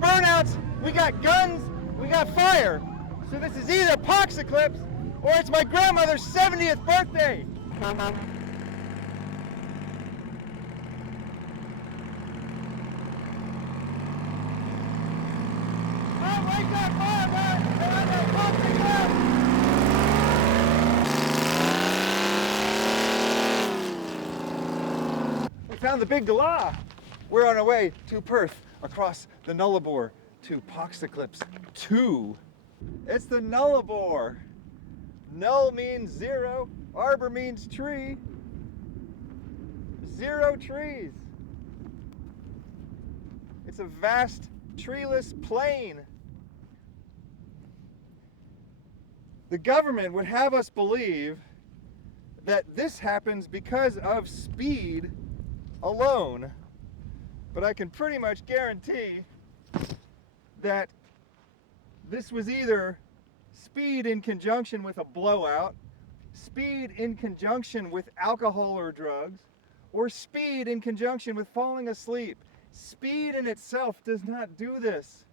got burnouts, we got guns, we got fire. So this is either Pox-eclipse or it's my grandmother's 70th birthday. Oh, wake up, fire, man! They're on that Pox-eclipse! We found the big galah. We're on our way to Perth, across the Nullarbor to Pox-eclipse 2. It's the Nullarbor. Null means zero, arbor means tree. 0 trees. It's a vast treeless plain. The government would have us believe that this happens because of speed alone. But I can pretty much guarantee that this was either speed in conjunction with a blowout, speed in conjunction with alcohol or drugs, or speed in conjunction with falling asleep. Speed in itself does not do this.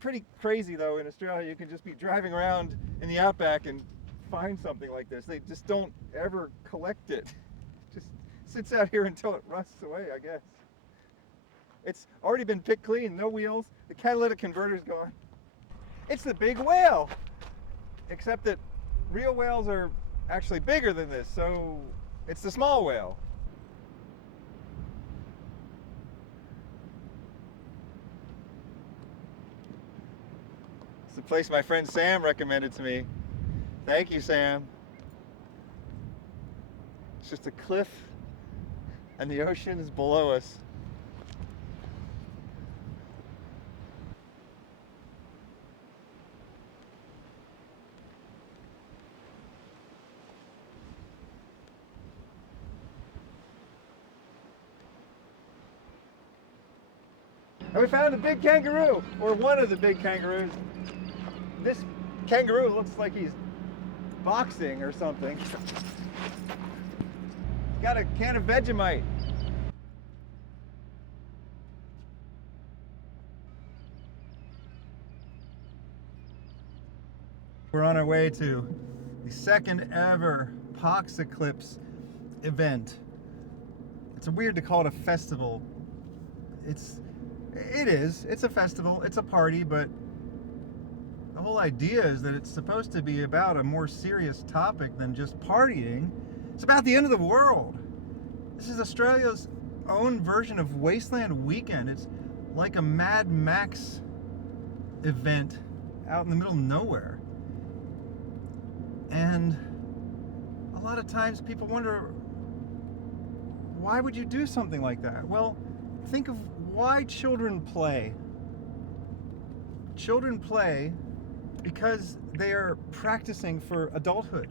Pretty crazy though, in Australia you can just be driving around in the outback and find something like this. They just don't ever collect it. Just sits out here until it rusts away, I guess. It's already been picked clean, no wheels, the catalytic converter's gone. It's the big whale, except that real whales are actually bigger than this, so it's the small whale. It's the place my friend Sam recommended to me. Thank you, Sam. It's just a cliff and the ocean is below us. And we found a big kangaroo, or one of the big kangaroos. This kangaroo looks like he's boxing or something. He's got a can of Vegemite. We're on our way to the second ever Pox-eclipse event. It's weird to call it a festival. It's a festival, it's a party, but the whole idea is that it's supposed to be about a more serious topic than just partying. It's about the end of the world. This is Australia's own version of Wasteland Weekend. It's like a Mad Max event out in the middle of nowhere. And a lot of times people wonder, why would you do something like that? Well, think of why children play. Children play because they are practicing for adulthood.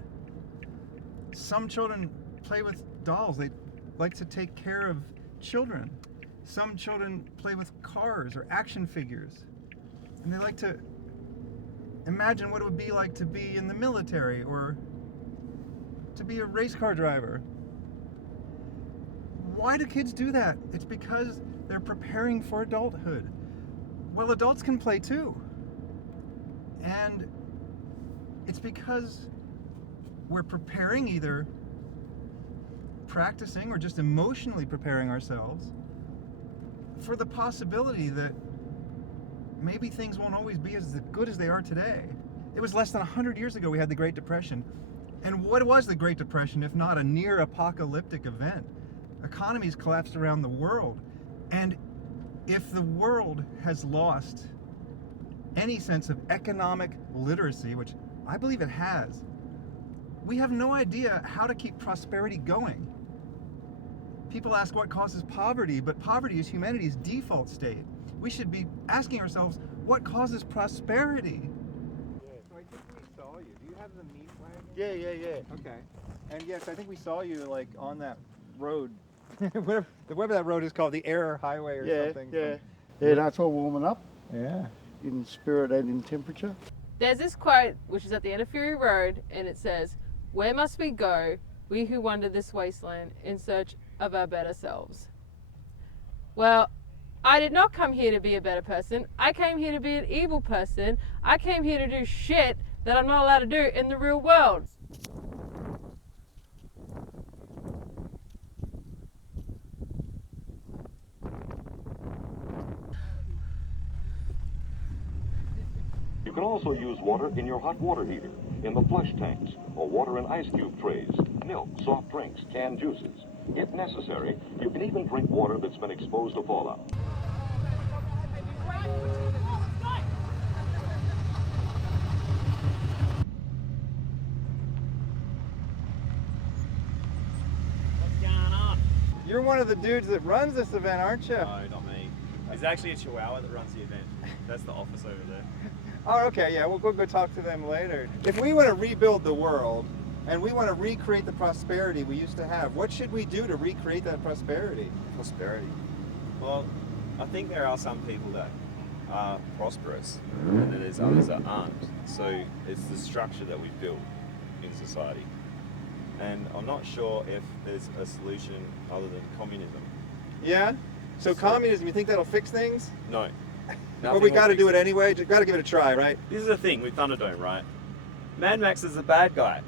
Some children play with dolls. They like to take care of children. Some children play with cars or action figures. And they like to imagine what it would be like to be in the military or to be a race car driver. Why do kids do that? It's because they're preparing for adulthood. Well, adults can play too. And it's because we're preparing, either practicing or just emotionally preparing ourselves for the possibility that maybe things won't always be as good as they are today. It was less than 100 years ago we had the Great Depression. And what was the Great Depression if not a near apocalyptic event? Economies collapsed around the world. And if the world has lost any sense of economic literacy, which I believe it has, we have no idea how to keep prosperity going. People ask what causes poverty, but poverty is humanity's default state. We should be asking ourselves, what causes prosperity? Yeah, so I think we saw you. Do you have the meat wagon? Yeah. Okay. And yes, I think we saw you like on that road. whatever that road is called, the Air Highway or something. Yeah, that's all warming up Yeah. in spirit and in temperature. There's this quote which is at the end of Fury Road, and it says, "Where must we go, we who wander this wasteland in search of our better selves?" Well, I did not come here to be a better person. I came here to be an evil person. I came here to do shit that I'm not allowed to do in the real world. You can also use water in your hot water heater, in the flush tanks, or water in ice cube trays, milk, soft drinks, canned juices. If necessary, you can even drink water that's been exposed to fallout. You're one of the dudes that runs this event, aren't you? No, not me. There's actually a Chihuahua that runs the event. That's the office over there. Oh, okay, yeah, we'll go talk to them later. If we want to rebuild the world and we want to recreate the prosperity we used to have, what should we do to recreate that prosperity? Prosperity. Well, I think there are some people that are prosperous and then there's others that aren't. So it's the structure that we've built in society. And I'm not sure if there's a solution other than communism. Yeah? So communism, you think that'll fix things? No. But we got to do it anyway. Just got to give it a try, right? This is the thing with Thunderdome, right? Mad Max is the bad guy.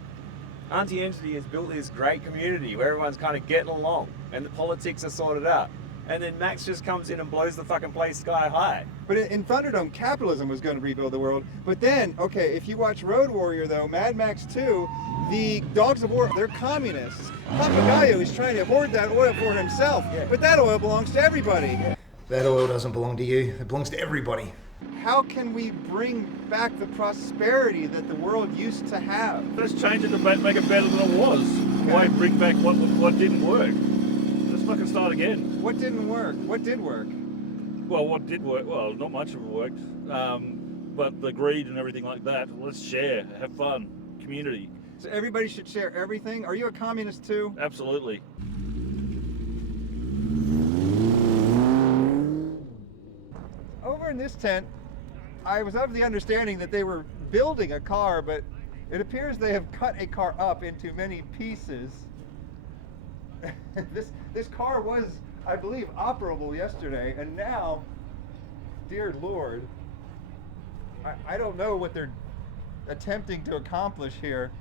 Auntie Entity has built this great community where everyone's kind of getting along and the politics are sorted out. And then Max just comes in and blows the fucking place sky high. But in Thunderdome, capitalism was going to rebuild the world. But then, okay, if you watch Road Warrior, though, Mad Max 2, the Dogs of War, they're communists. Papagayo is trying to hoard that oil for himself. Yeah. But that oil belongs to everybody. Yeah. That oil doesn't belong to you. It belongs to everybody. How can we bring back the prosperity that the world used to have? Let's change it to make it better than it was. Okay. Why bring back what didn't work? Let's fucking start again. What didn't work? What did work? Well, what did work? Well, not much of it worked. But the greed and everything like that, let's share, have fun, community. So everybody should share everything? Are you a communist too? Absolutely. Over in this tent, I was of the understanding that they were building a car, but it appears they have cut a car up into many pieces. This car was, I believe, operable yesterday, and now, dear Lord, I don't know what they're attempting to accomplish here.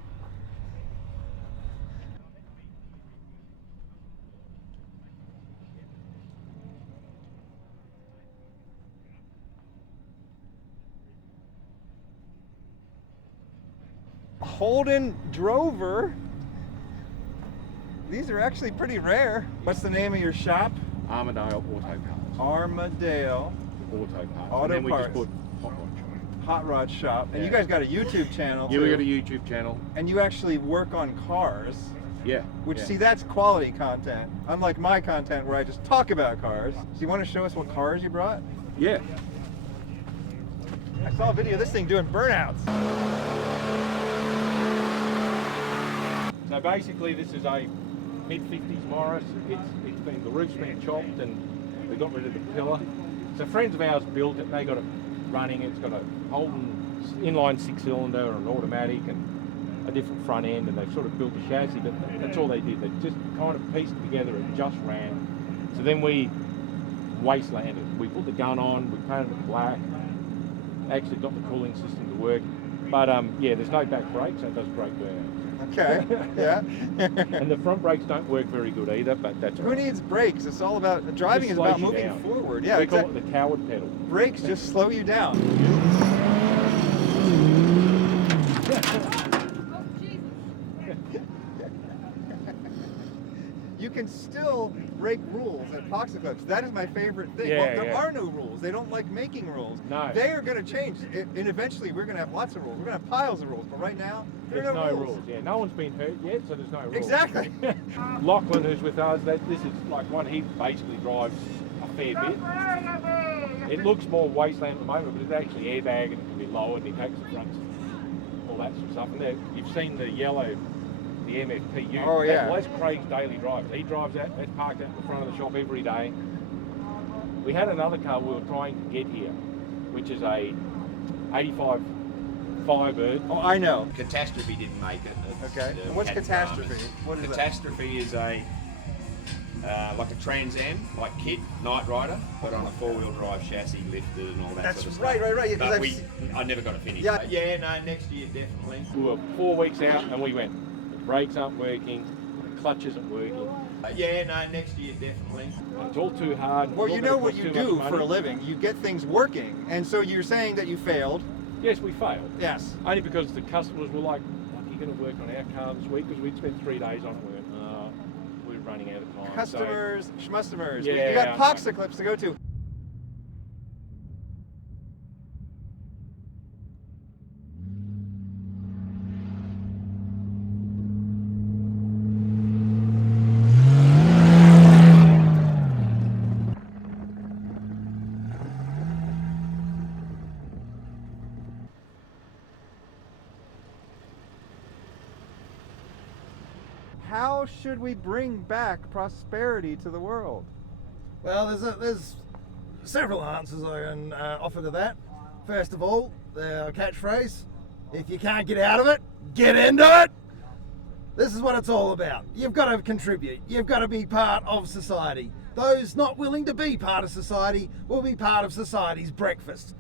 Holden Drover. These are actually pretty rare. What's the name of your shop? Armadale Auto Parts. Armadale Auto Parts. Auto and then we Parts. just put Hot Rod Shop. Hot Rod Shop. And Yeah. you guys got a YouTube channel Yeah, too. we got a YouTube channel. And you actually work on cars. Yeah. Which, yeah. see, that's quality content. Unlike my content where I just talk about cars. So you want to show us what cars you brought? Yeah. I saw a video of this thing doing burnouts. So basically, this is a mid-50s Morris. The roof's been chopped and we got rid of the pillar. So friends of ours built it. They got it running. It's got a Holden inline 6-cylinder, an automatic, and a different front end. And they've sort of built a chassis. But that's all they did. They just kind of pieced it together. It just ran. So then we wastelanded. We put the gun on. We painted it black. Actually got the cooling system to work. But yeah, there's no back brakes, so it does brake burnouts. Okay, yeah. And the front brakes don't work very good either, but that's all Who right. needs brakes? It's all about, driving Just is about slows you moving down. forward. Yeah, We call exactly. it the coward pedal. Brakes just slow you down. You can still break rules at Pox-eclipse. That is my favorite thing. Yeah, Well, there yeah. are no rules. They don't like making rules. No. They are going to change. And eventually we're going to have lots of rules. We're going to have piles of rules. But right now, there There's are no rules. Yeah, no one's been hurt yet, so there's no rules. Exactly. Lachlan, who's with us, this is like one he basically drives a fair bit. It looks more Wasteland at the moment, but it's actually airbag and it can be lowered and he takes the fronts, all that sort of stuff. And there, you've seen the yellow, the MFPU. Oh, yeah. Well, that's Craig's daily drive. He drives that, that's parked out in the front of the shop every day. We had another car we were trying to get here, which is a 85 Firebird. Oh, I know. Catastrophe didn't make it. Okay. The And what's cat catastrophe? dramas. What is that? Catastrophe is a like a Trans Am, like Kit, Knight Rider, but on a four-wheel drive chassis, lifted and all that That's sort of right, stuff. right. Yeah, 'cause But I never got to finish. Yeah. Yeah, no, next year definitely. We were 4 weeks out and we went, the brakes aren't working, the clutch isn't working. Yeah, no, next year definitely. It's all too hard. Well, it's all you gonna know what cost you too much do money. for a living. You get things working. And so you're saying that you failed. Yes, we failed. Yes. Only because the customers were like, you're going to work on our car this week because we'd spent 3 days on it. We went, we're running out of time. Customers, schmustomers. Yeah, You got I know. Pox-eclipse to go to. How should we bring back prosperity to the world? Well, there's several answers I can offer to that. First of all, the catchphrase, if you can't get out of it, get into it. This is what it's all about. You've got to contribute. You've got to be part of society. Those not willing to be part of society will be part of society's breakfast.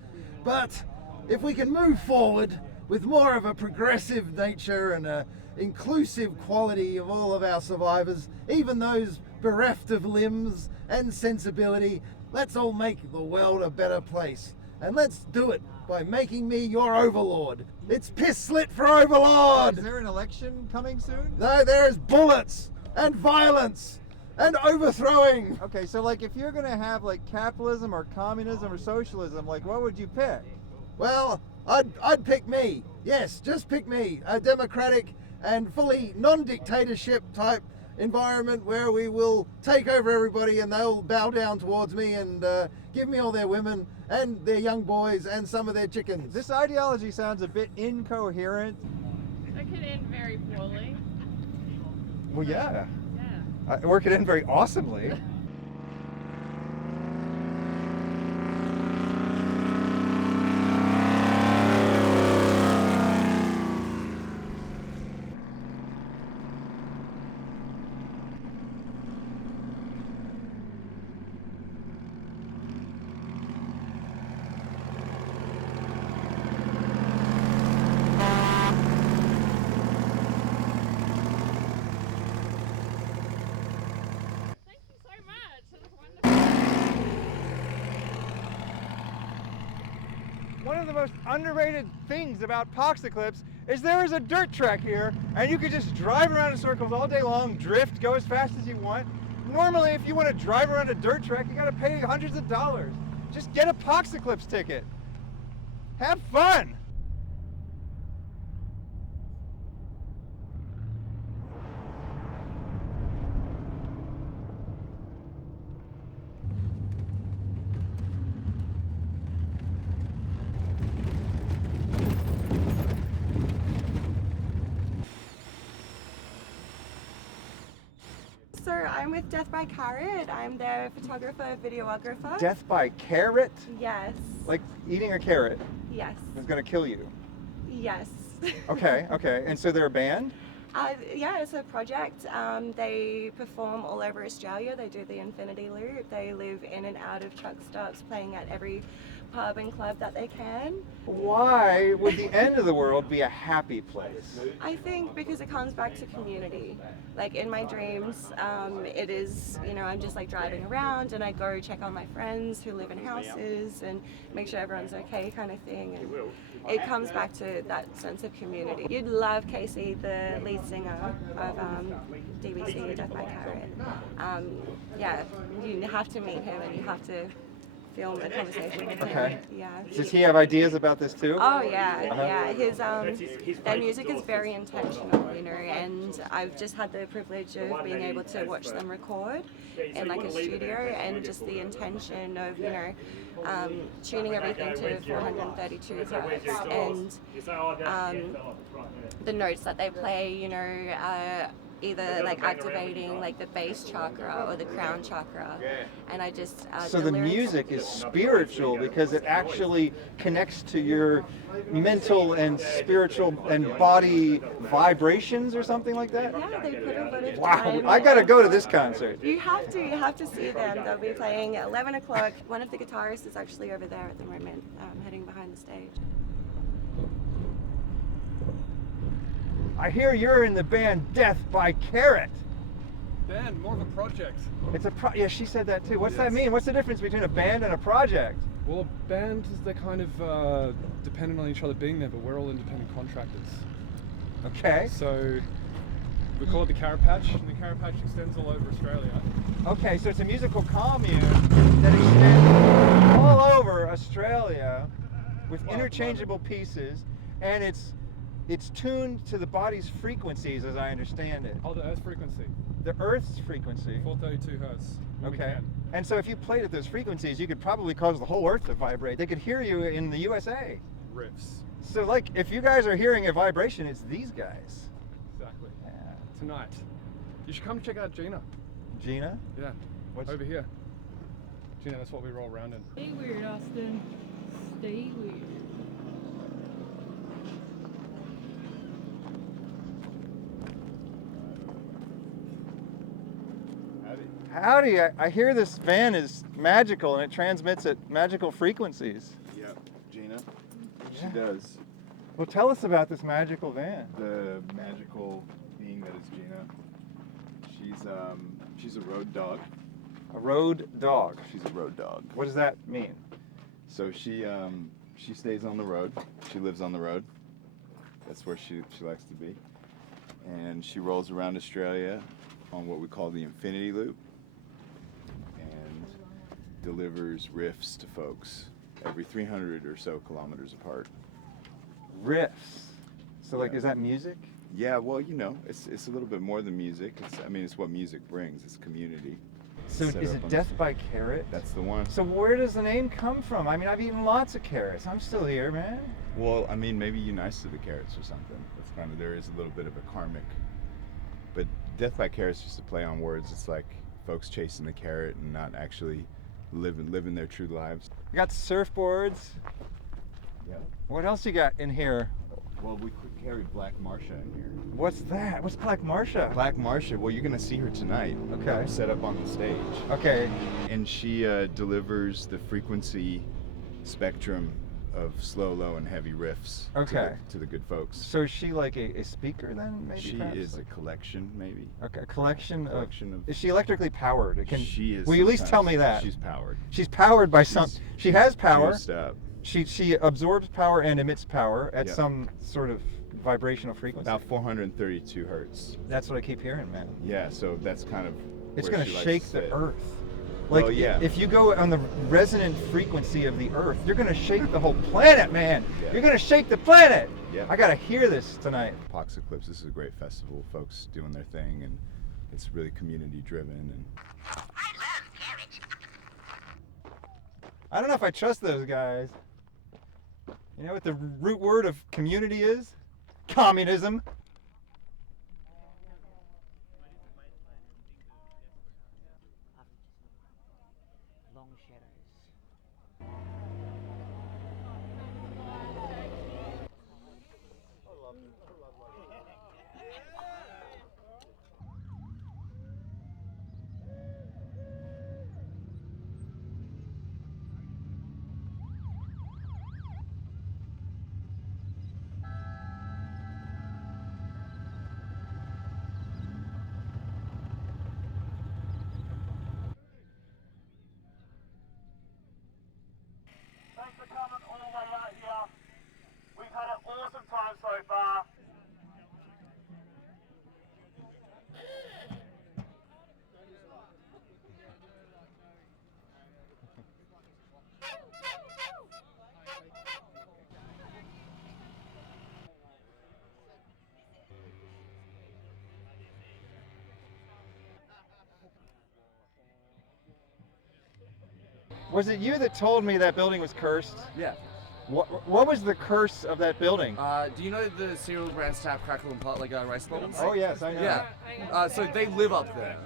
But if we can move forward with more of a progressive nature and a inclusive quality of all of our survivors, even those bereft of limbs and sensibility, let's all make the world a better place. And let's do it by making me your overlord. It's piss slit for overlord! Is there an election coming soon? No, there is bullets and violence and overthrowing. Okay, so like if you're gonna have like capitalism or communism or socialism, like what would you pick? Well, I'd pick me. Yes, just pick me. A democratic and fully non-dictatorship type environment where we will take over everybody and they'll bow down towards me and give me all their women and their young boys and some of their chickens. This ideology sounds a bit incoherent. That could end very poorly. Well, yeah. Yeah. Or it could end very awesomely. Thank you so much. That was wonderful. One of the most underrated things about Pox-eclipse is there is a dirt track here, and you could just drive around in circles all day long, drift, go as fast as you want. Normally, if you want to drive around a dirt track, you got to pay hundreds of dollars. Just get a Pox-eclipse ticket. Have fun. So I'm with Death by Carrot. I'm their photographer, videographer. Death by carrot? Yes. Like eating a carrot Yes. is going to kill you. Yes. Okay, okay. And so they're a band? Yeah, it's a project. They perform all over Australia. They do the Infinity Loop. They live in and out of truck stops, playing at every pub and club that they can. Why would the end of the world be a happy place? I think because it comes back to community. Like in my dreams, it is, you know, I'm just like driving around and I go check on my friends who live in houses and make sure everyone's okay kind of thing. And it comes back to that sense of community. You'd love Casey, the lead singer of DBC, Death by Carrot. Yeah, you have to meet him and you have to film a conversation with him. Okay. Yeah. Does he have ideas about this too? Oh yeah, yeah. His their music is very intentional, you know, and I've just had the privilege of being able to watch them record in like a studio, and just the intention of, you know, tuning everything to 432 hertz, and the notes that they play, you know, either like activating like the base chakra or the crown chakra, and I just So the lyrics- music is spiritual because it actually connects to your mental and spiritual and body vibrations or something like that? Yeah, they put a lot of Wow, time. I gotta go to this concert. You have to see them. They'll be playing at 11 o'clock. One of the guitarists is actually over there at the moment, heading behind the stage. I hear you're in the band Death by Carrot. Band, more of a project. It's a yeah, she said that too. What's that mean? What's the difference between a band and a project? Well, a band is they're kind of dependent on each other being there, but we're all independent contractors. Okay. So we call it the Carrot Patch, and the Carrot Patch extends all over Australia. Okay, so it's a musical commune that extends all over Australia with interchangeable pieces, and it's tuned to the body's frequencies, as I understand it. Oh, the Earth's frequency. The Earth's frequency. 432 hertz. when we Okay. can. And so if you played at those frequencies, you could probably cause the whole Earth to vibrate. They could hear you in the USA. Riffs. So like, if you guys are hearing a vibration, it's these guys. Exactly. Yeah. Tonight. You should come check out Gina. Gina? Yeah. What's Over here. Gina, that's what we roll around in. Stay weird, Austin. Stay weird. Howdy, I hear this van is magical and it transmits at magical frequencies. Yep, Gina. She does. Well, tell us about this magical van. The magical being that is Gina. She's a road dog. A road dog. She's a road dog. What does that mean? So she stays on the road. She lives on the road. That's where she likes to be. And she rolls around Australia on what we call the infinity loop and delivers riffs to folks every 300 or so kilometers apart. Riffs. So like, Yeah. is that music? Yeah, well, you know, it's a little bit more than music. It's what music brings. It's community. So Set is up it on Death the- by Carrot? That's the one. So where does the name come from? I mean, I've eaten lots of carrots. I'm still here, man. Well, I mean, maybe you're nice to the carrots or something. That's kind of, there is a little bit of a karmic. But Death by Carrot's just a play on words. It's like folks chasing the carrot and not actually living their true lives. You got surfboards. Yeah. What else you got in here? Well, we carried Black Marsha in here. What's that? What's Black Marsha? Black Marsha, well, you're gonna see her tonight. Okay. Set up on the stage. Okay. And she delivers the frequency spectrum of slow, low, and heavy riffs. Okay. To the good folks. So is she like a speaker then? Maybe. She perhaps? is a collection, maybe. Okay, a collection of. of. Is she electrically powered? It can. She is. Will you at least tell sometimes. me that? She's powered. She's powered by some. She has power. Juiced up. She absorbs power and emits power at Yeah. some sort of vibrational frequency. About 432 hertz. That's what I keep hearing, man. Yeah, so that's kind of. It's where going to she likes shake to the sit. earth. Like, Well, yeah. if you go on the resonant frequency of the earth, you're going to shake the whole planet, man. Yeah. You're going to shake the planet. Yeah. I got to hear this tonight. Pox-eclipse. This is a great festival. Folks doing their thing, and it's really community driven. And I don't know if I trust those guys. You know what the root word of community is? Communism. Thanks for coming all the way out here. We've had an awesome time so far. Was it you that told me that building was cursed? yeah. What was the curse of that building? Do you know the cereal brands Tap, Crackle, and Pot, like rice bowls? Oh yes, I know. Yeah. So they live up there.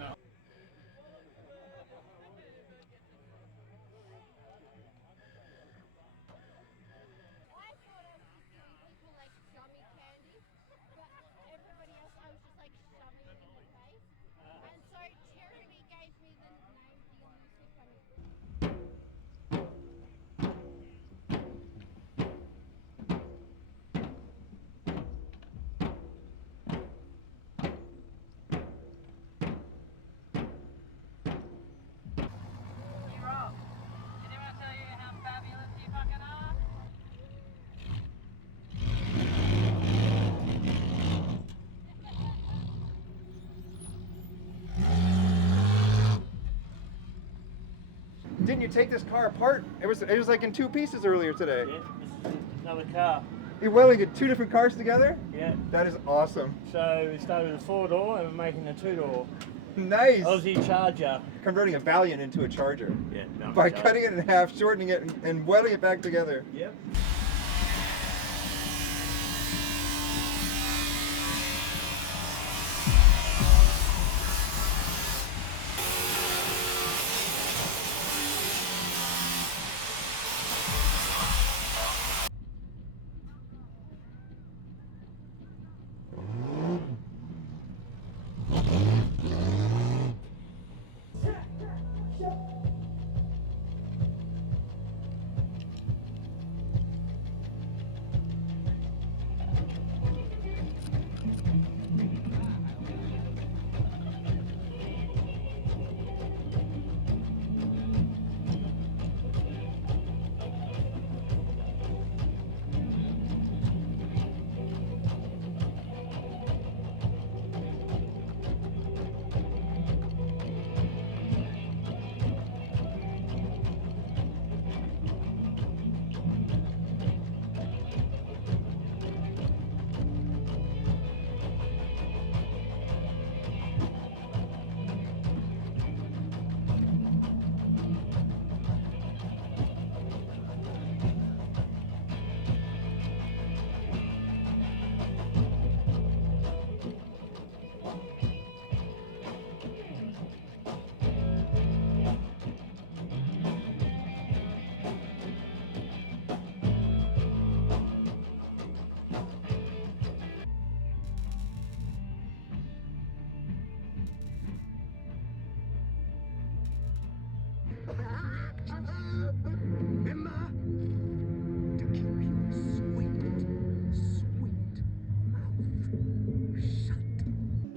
Didn't you take this car apart? It was like in two pieces earlier today. Yeah, this is another car. You're welding two different cars together? Yeah. That is awesome. So we started with a 4-door and we're making a 2-door. Nice. Aussie Charger. Converting a Valiant into a Charger. Yeah. By cutting it in half, shortening it, and welding it back together. Yep.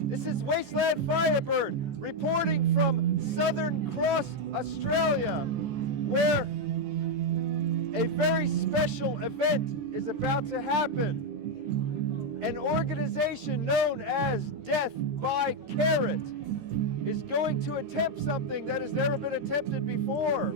This is WastelandFirebird reporting from Southern Cross, Australia, where a very special event is about to happen. An organization known as Death by Carrot is going to attempt something that has never been attempted before.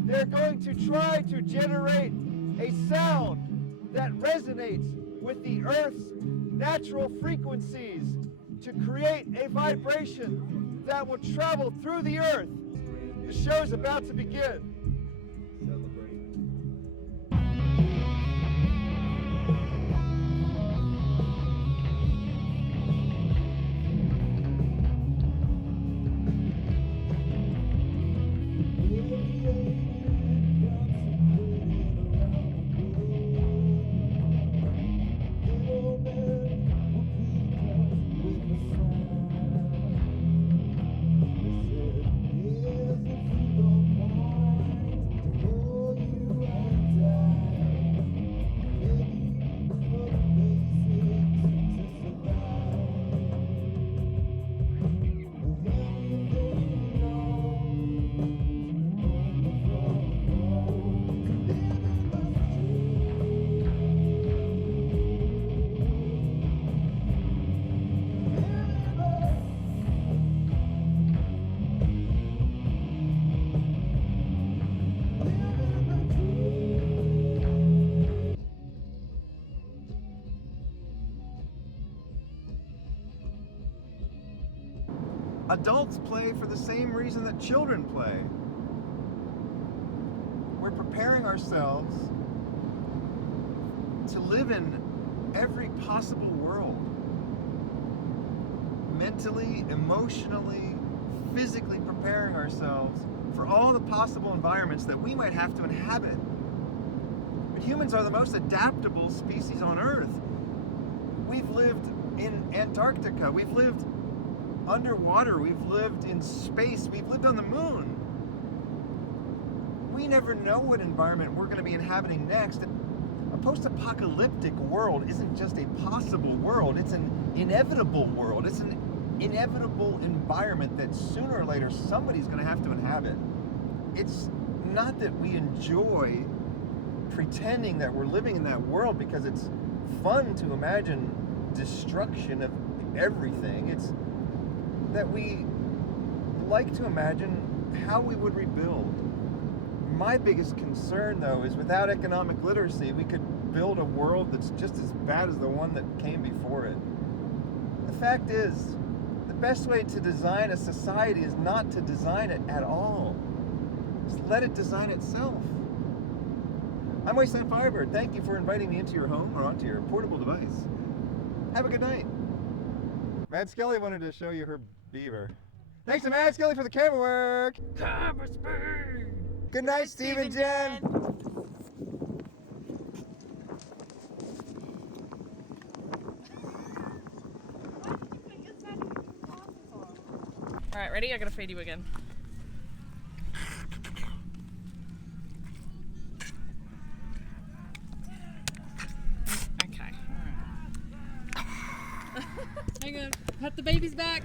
They're going to try to generate a sound that resonates with the Earth's natural frequencies to create a vibration that will travel through the Earth. The show's about to begin. Adults play for the same reason that children play. We're preparing ourselves to live in every possible world. Mentally, emotionally, physically preparing ourselves for all the possible environments that we might have to inhabit. But humans are the most adaptable species on Earth. We've lived in Antarctica, we've lived underwater, we've lived in space, we've lived on the moon. We never know what environment we're going to be inhabiting next. A post-apocalyptic world isn't just a possible world, it's an inevitable world. It's an inevitable environment that sooner or later somebody's going to have to inhabit. It's not that we enjoy pretending that we're living in that world because it's fun to imagine destruction of everything. It's that we like to imagine how we would rebuild. My biggest concern, though, is without economic literacy, we could build a world that's just as bad as the one that came before it. The fact is, the best way to design a society is not to design it at all. Just let it design itself. I'm WastelandFirebird. Thank you for inviting me into your home or onto your portable device. Have a good night. Mad Skelly wanted to show you her beaver. Thanks to Mad Skelly for the camera work. Camera speed. Good night, Steve and Jen. Alright, ready? I gotta feed you again. Okay. Hang on. Pat the baby's back.